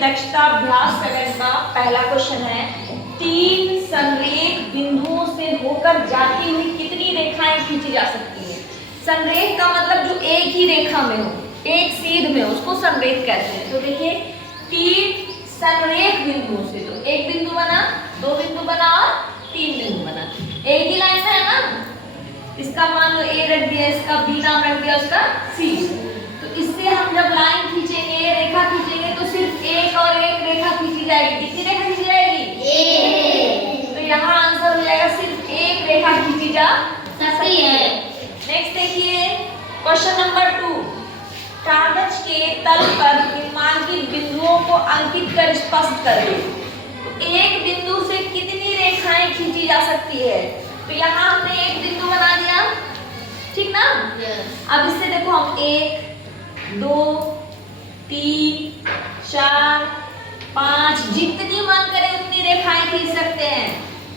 दक्षता अभ्यास 7 का पहला क्वेश्चन है, 3 संरेख बिंदुओं से होकर जाती हुई कितनी रेखाएं खींची जा सकती हैं। संरेख का मतलब जो एक ही रेखा में हो, एक सीध में हो, उसको संरेख कहते हैं। तो देखिए 3 संरेख बिंदुओं से, तो एक बिंदु बना, 2 बिंदु बना और 3 बिंदु बना, एक ही लाइन है ना। इसका मान लो ए रख दिया, इसका बी नाम रख दिया, उसका सी। तो इससे हम जब लाइन खींचेंगे, रेखा खींचेंगे, तो सिर्फ एक और एक रेखा खींची जाएगी। कितनी रेखा खींची जाएगी? एक। तो यहाँ आंसर हो जाएगा सिर्फ एक रेखा खींची जा सकती है। नेक्स्ट देखिए क्वेश्चन नंबर 2, कागज के तल पर निम्नलिखित बिंदुओं को अंकित कर स्पष्ट करें। तो एक बिंदु से कितनी रेखाएं खींची जा सकती है? तो यहाँ हमने एक बिंदु बना दिया, ठीक ना। अब इससे देखो हम 1 2 3 4 5 जितनी मन करे उतनी रेखाएं खींच सकते हैं,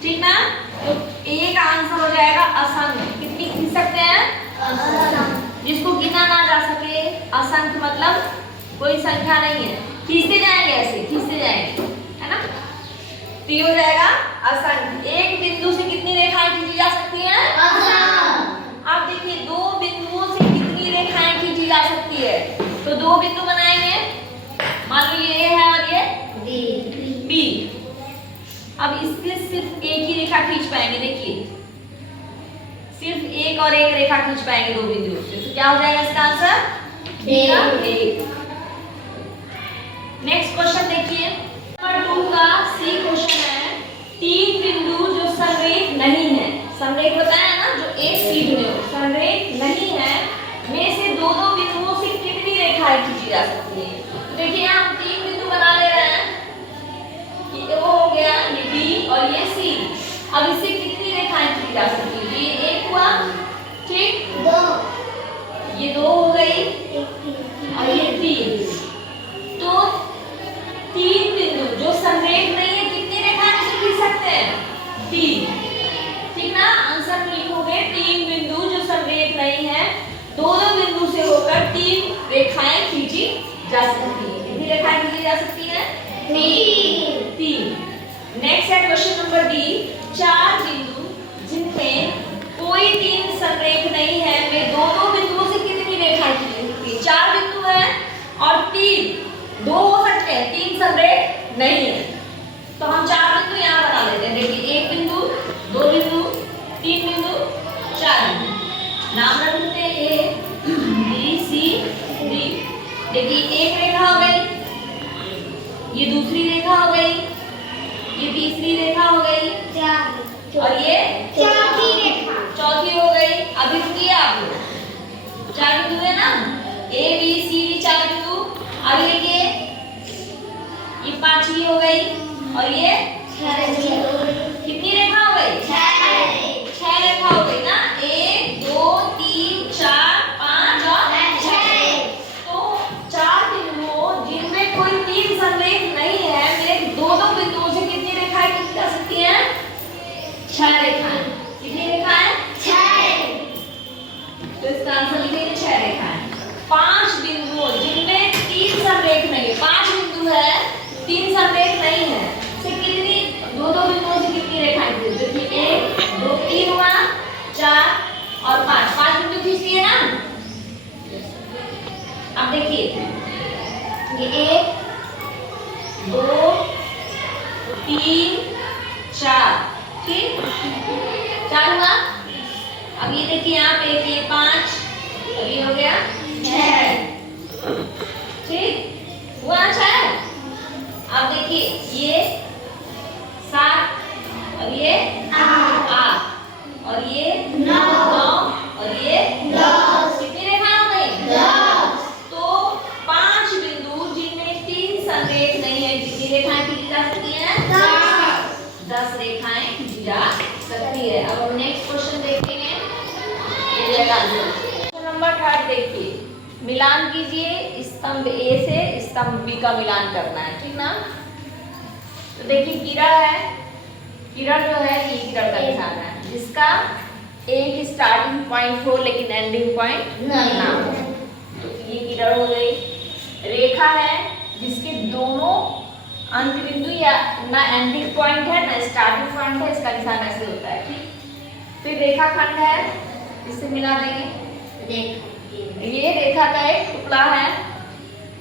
ठीक ना। तो एक आंसर हो जाएगा असंख्य। कितनी खींच सकते हैं? असंख्य। जिसको गिना ना जा सके, असंख्य मतलब कोई संख्या नहीं है, खींचते जाएंगे, ऐसे खींचते जाएंगे, है ना। तो ये हो जाएगा असंख्य। एक बिंदु से कितनी रेखाएं खींची जा सकती हैं? असंख्य। अब देखिए 2 बिंदुओं से कितनी रेखाएं खींची जा सकती है। तो 2 बिंदु बनाएंगे, मान लो ये है और ये बी। अब इससे सिर्फ एक ही रेखा खींच पाएंगे, देखिए सिर्फ एक और एक रेखा खींच पाएंगे 2 बिंदुओं से। तो क्या हो जाएगा इसका आंसर? एक। नेक्स्ट क्वेश्चन देखिए नंबर 2 का सी क्वेश्चन है, 3 बिंदु जो संरेख नहीं है, संरेख बताया ना जो एक सीध में हो, संरेख नहीं है में से 2-2 बिंदुओं से कितनी रेखाएं खींची जा सकती है। तो देखिए हम 3 बिंदु बना ले रहे हैं, ये वो हो गया, ये बी और ये सी। अब इससे कितनी रेखाएं खींची जा सकती है? ये 1 हुआ, ठीक, 2, ये 2 हो गई और ये 3। तो 3 बिंदु जो संरेख नहीं है कितनी रेखाएं से खींच सकते हैं? 3, ठीक ना। आंसर में लिखोगे 3 बिंदु जो संरेख नहीं है, 2-2 बिंदु से होकर 3 रेखाएं खींची जा सकती है। कितनी रेखाएं खींची जा सकती है? 3। नेक्स्ट है क्वेश्चन नंबर डी, 4 बिंदु जिनमें कोई 3 संरेख नहीं है में 2-2 बिंदुओं से कितनी रेखाएं खींची सकती है? 4 बिंदु है और 3, 2 हो सकते हैं, 3 संरेख नहीं है। तो हम 4 बिंदु यहाँ बना लेते हैं। देखिए 1 बिंदु, 2 बिंदु, 3 बिंदु, 4 बिंदु। नाम रख देते हैं ए बी सी डी। देखिए एक रेखा हो गई, ये दूसरी रेखा हो गई, ये तीसरी रेखा हो गई, और ये चौथी हो गई। अभी रुकिए आप लोग, 4 बिंदु है ना, ए बी सी डी 4 बिंदु। अब ये 5वीं हो गई और ये 6वीं। कितनी रेखा हो गई? 6 रेखा हो गई ना, 1 2 3 4 5 और 6। तो 4 बिंदुओं जिनमें कोई 3 संरेख नहीं है, मेरे 2-2 बिंदुओं से कितनी रेखाएं खींची जा सकती हैं? 6 रेखाएं। कितनी रेखाएं? 6। तो इसका आंसर लिखेंगे 6 रेखाएं। 5 बिंदुओं जिनमें 3 संरेख नहीं है, 5 बिंदु है, 3 संरेख नहीं है, से कितनी 2-2 बिंदुओं से कितनी रेखाएं खींची? देखिए 1 2 3 हुआ, 4 और 5 बिंदु खींच लिए ना। अब देखिए ये 1 2 3 4, ठीक, 4 हुआ। अब ये देखिए यहाँ पे ये 5, अब ये हो गया 6, ठीक हुआ 6। अब देखिए ये 7 और ये 8 और ये 9 और ये 10। कितनी रेखाएं हो गई? 10। तो 5 बिंदु जिनमें 3 संरेख नहीं है, कितनी रेखाएं खींची जा सकती हैं? 10 रेखाएं खींची जा सकती है। अब हम नेक्स्ट क्वेश्चन देखते हैं। क्वेश्चन नंबर 3 देखिए, मिलान कीजिए, स्तंभ ए से स्तंभ बी का मिलान करना है, ठीक ना। तो देखिए किरण है, किरण जो है ये किरण का निशान है, जिसका एक स्टार्टिंग पॉइंट हो लेकिन एंडिंग पॉइंट ना हो। तो ये किरण हो गई। रेखा है जिसके दोनों अंत बिंदु या ना एंडिंग पॉइंट है ना स्टार्टिंग पॉइंट है, इसका निशान ऐसे होता है। ठीक, फिर रेखाखंड है, इससे मिला देंगे। ये रेखा का एक टुकड़ा है,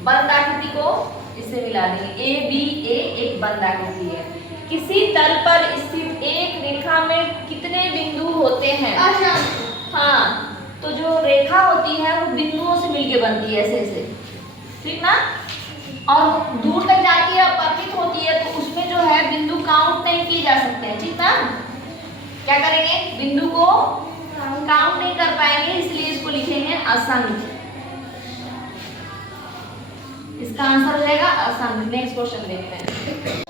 बंद आकृति को इससे मिला देंगे। ए बी ए एक बंद आकृति है। किसी तल पर स्थित एक रेखा में कितने बिंदु होते हैं? हाँ, तो जो रेखा होती है वो बिंदुओं से मिलके बनती है, ऐसे ऐसे, ठीक ना। और दूर तक जाती है, अपवर्तित होती है, तो उसमें जो है बिंदु काउंट नहीं किए जा सकते हैं, ठीक ना। क्या करेंगे, बिंदु को काउंट नहीं कर पाएंगे, इसलिए इसको लिखेंगे असंख्य। इसका आंसर हो जाएगा असंख्य। नेक्स्ट क्वेश्चन देखते हैं।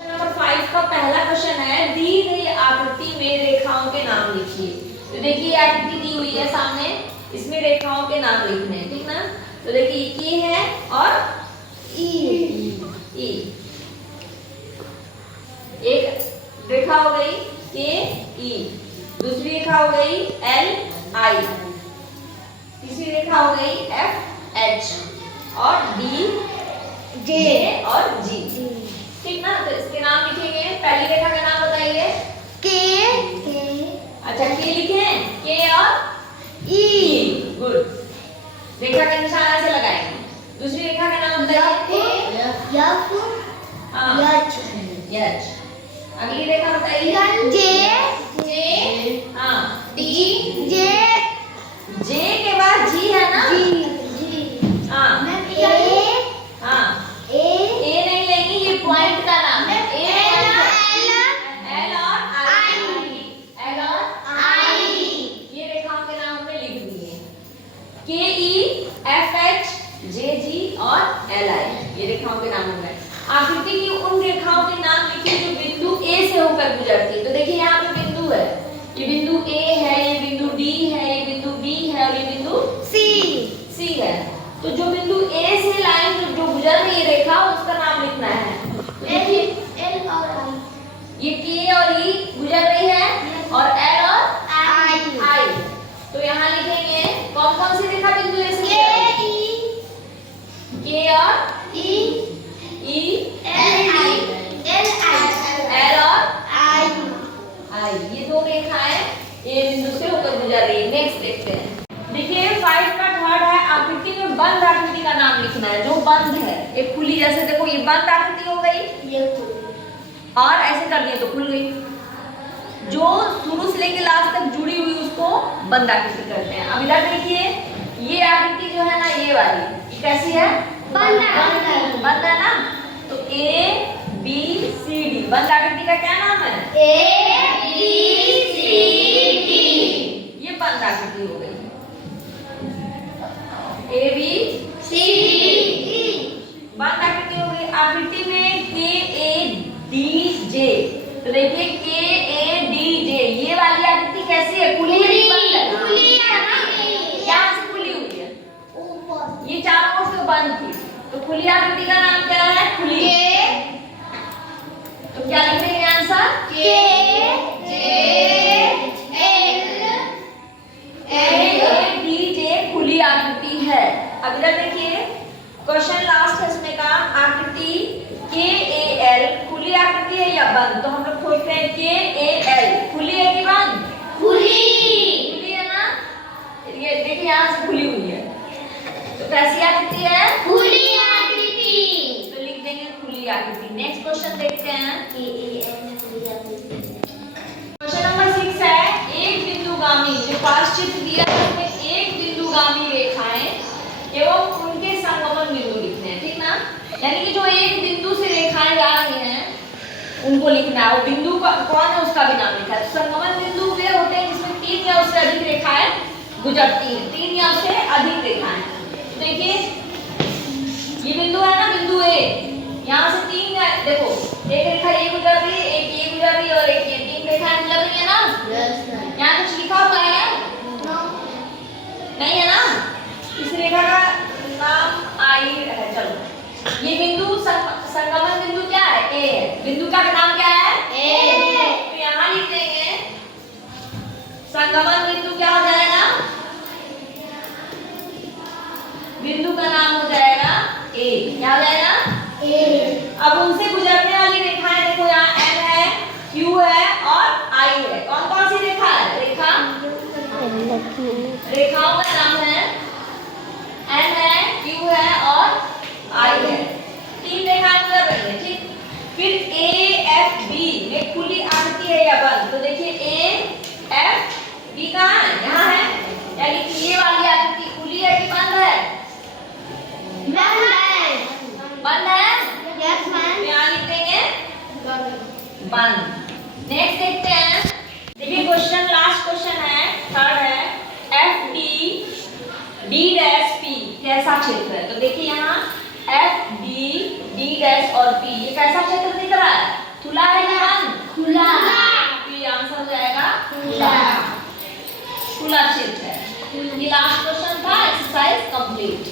नंबर 5 का पहला क्वेश्चन है, दी गई आकृति में रेखाओं के नाम लिखिए। तो देखिए आकृति दी हुई है सामने, इसमें रेखाओं के नाम लिखने हैं, ठीक ना। तो देखिए के है और ई। एक रेखा हो गई के ई, दूसरी रेखा हो गई एल आई, तीसरी रेखा हो गई एफ एच और डी जे और जी, ठीक ना। तो इसके नाम लिखेंगे। पहली रेखा का नाम बताइए। के। अच्छा, के लिखे, के और ई, गुड। रेखा का निशान ऐसे लगाएंगे। दूसरी रेखा का नाम बताइए। यच। अगली रेखा बताइए। जे। हाँ, डी जे। जे के बाद जी है ना। हाँ, हाँ, ए नहीं लेंगे, ये पॉइंट का नाम है। एल और आई, ये रेखाओं के नाम हमने लिख दिए। के ई एफ एच जे जी और एल आई, ये रेखाओं के नाम हो गए। आकृति की उन रेखाओं के नाम लिखिए जो बिंदु ए से होकर गुजरती है। तो देखिए यहाँ पे बिंदु है, ये बिंदु ए है, ये बिंदु डी है, ये बिंदु बी है और ये बिंदु सी है। तो जो बिंदु ए से लाइन जो गुजर रही है रेखा, उसका नाम लिखना है। देखिए एल और आई, ये के और ई गुजर रही है और एल और आई। तो यहाँ लिखेंगे कौन कौन सी रेखा बिंदु ए से के और ई एल और आई, ये दो रेखाएं ए बिंदु से होकर गुजर रही है। नेक्स्ट देखते हैं। देखिए 5 का थर्ड है, आकृति में बंद आकृति का नाम लिखना है। जो बंद है, एक खुली, जैसे देखो ये बंद आकृति हो गई, ये और ऐसे कर दिए तो खुल गई। जो शुरू से लेकर लास्ट तक जुड़ी हुई उसको बंद आकृति करते हैं। अब इधर देखिए, ये आकृति जो है ना, ये वाली, ये कैसी है? बंद है ना। तो ए बी सी डी, बंद आकृति का क्या नाम है? ये बंद आकृति हो गई। ए बी सी डी बंद आकृति हो गई। आकृति में के ए डी जे, तो देखिए के ए डी जे, ये वाली आकृति कैसी है? खुली है, बंद है ना। यहाँ से खुली हुई है, ये चारों ओर से बंद थी, तो खुली आकृति का नाम क्या है? खुली। तो क्या लिखेंगे आंसर? के जे एल डी जे खुली आकृति है। अब इधर देखिए, क्वेश्चन लास्ट है इसमें का, आकृति के ए एल खुली आकृति है या बंद? तो हम लोग खोजते हैं के ए एल खुली है कि बंद? खुली है ना। ये देखिए यहाँ से खुली हुई है, तो कैसी आकृति है? खुली आकृति। तो लिख देंगे खुली आकृति। नेक्स्ट क्वेश्चन देखते हैं। क्वेश्चन नंबर 6 है, एक बिंदुगामी, जो पास चित्र दिया है उसमें एक बिंदुगामी रेखाएं एवं उनके संगमन बिंदु लिखने हैं, ठीक ना। यानी कि जो एक बिंदु से रेखाएं जा रही हैं उनको लिखना है। वो बिंदु का कौन है उसका भी नाम लिखा है। संगमन बिंदु वे होते हैं जिसमें 3 या उससे अधिक रेखाएं गुजरती हैं, 3 या उससे अधिक रेखाएं। देखिए ये बिंदु है ना, बिंदु ए, यहाँ से 3 देखो, एक रेखा ये गुजर रही है, एक ये गुजर रही है और एक ये, 3 रेखाएं गुजर रही है ना। यहाँ कुछ लिखा हुआ है? नहीं है ना। इस रेखा का नाम आई है। चलो, ये बिंदु संगमन बिंदु क्या है? ए है। बिंदु का नाम क्या है? ए। तो यहाँ लिख देंगे संगमन बिंदु क्या हो जाएगा? बिंदु का नाम हो जाएगा ए। क्या हो जाएगा? अब उनसे गुजरने वाली रेखाएं देखो, यहाँ एन है, क्यू है और आई है। कौन कौन सी रेखा है? रेखाओं का नाम है एन है, क्यू है और आई है। 3 रेखाएं गुजर रही है, ठीक। फिर ए एफ बी में खुली आकृति है या बंद? तो देखिए ए एफ बी कहाँ है? यहाँ है, यानी कि ये वाली आकृति खुली है कि बंद है? बंद है। यहाँ लिख देंगे बंद। नेक्स्ट देखते हैं, देखिए क्वेश्चन, लास्ट क्वेश्चन है, थर्ड है, F D D dash P कैसा क्षेत्र है? तो देखिए यहाँ एफ डी डी डैश और पी, ये कैसा क्षेत्र दिख रहा है? खुला है या बंद? खुला। तो ये आंसर हो जाएगा खुला। खुला क्षेत्र है। ये लास्ट क्वेश्चन था, एक्सरसाइज कंप्लीट।